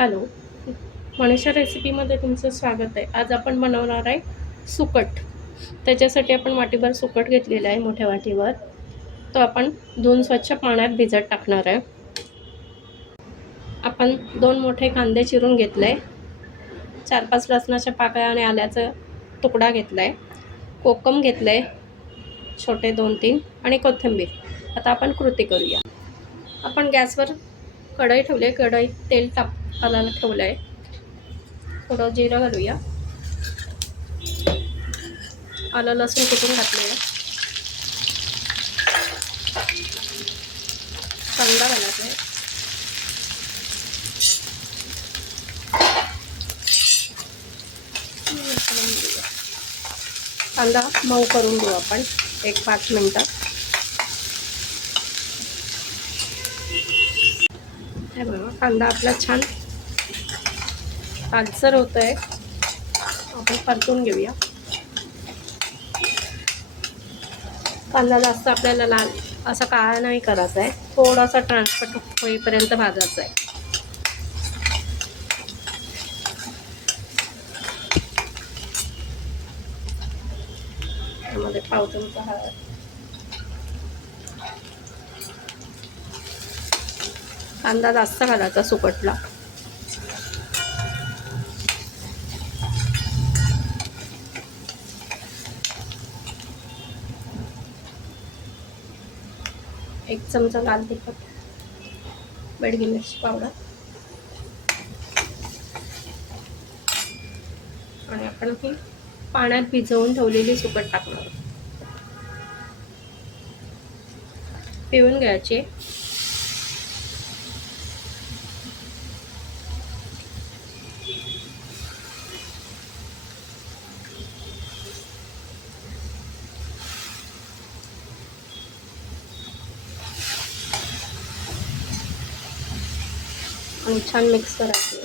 Hello, Manisha रेसिपीमध्ये तुमचं स्वागत आहे. आज आपण बनवणार आहे सुकट. त्याच्यासाठी आपण वाटीभर सुकट घेतलेलं आहे, मोठ्या वाटीवर. तो आपण धुवून स्वच्छ पाण्यात भिजत टाकणार आहे. आपण 2 मोठे कांदे चिरून घेतले, 4-5 लसणाच्या पाकळ्या आणि आल्याचा तुकडा घेतला आहे, कोकम घेतलं आहे छोटे 2-3 आणि कोथिंबीर. आता आपण कृती करूया. आपण गॅसवर कढई ठेवली, कढईत तेल तापायला ठेवलं आहे. थोडं जिरं घालूया, आलं लसूण कुटून घातलं आहे, कांदा घालायचा आहे, कांदा मऊ करून घेऊ आपण 1-5 मिनटं. हे बघा, कांदा आपला छान लालसर होत आहे. आपण परतून घेऊया. कांदा जास्त आपल्याला लाल असा काळा नाही करायचा आहे, थोडासा ट्रान्सपरंट होईपर्यंत भाजायचा आहे. त्यामध्ये पाव चमचा हळद, कांदा जास्त घालायचा सुकटला. एक चमचा लाल तिखट, बेडगी मिरची पावडर आणि आपण ही पाण्यात भिजवून ठेवलेली सुकट टाकणार. पिळून घ्यायची. आणि छान मिक्स करायचे.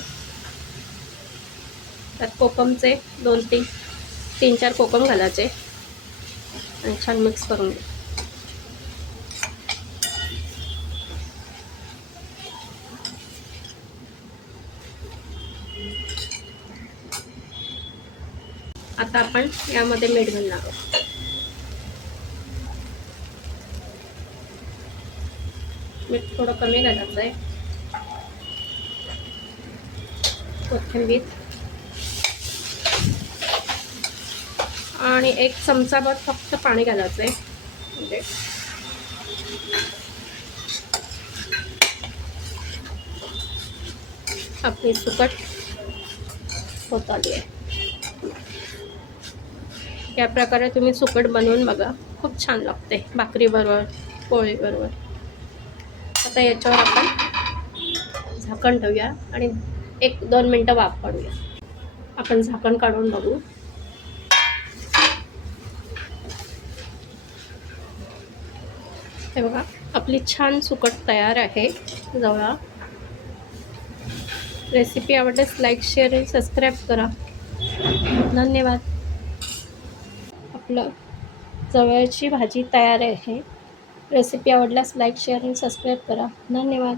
त्यात कोकमचे 2-3-4 कोकम घालायचे आणि छान मिक्स करून घ्या. आता आपण यामध्ये मीठ घालणार आहोत. मीठ थोडं कमी घालायचं आहे. कोथिंबीर आणि 1 चमचाभर फक्त पाणी घालायचं आहे. म्हणजे आपली सुकट होत आली आहे. या प्रकारे तुम्ही सुकट बनवून बघा, खूप छान लागते भाकरीबरोबर, पोळीबरोबर. आता याच्यावर आपण झाकण ठेवूया आणि 1-2 मिनटं वाफ काढूया. आपण झाकण काढून बघू. हे बघा, आपली छान सुकट तयार आहे. जवळ रेसिपी आवडल्यास लाईक, शेअर आणि सबस्क्राईब करा. धन्यवाद. आपलं जवळची भाजी तयार आहे. रेसिपी आवडल्यास लाईक, शेअर आणि सबस्क्राईब करा. धन्यवाद.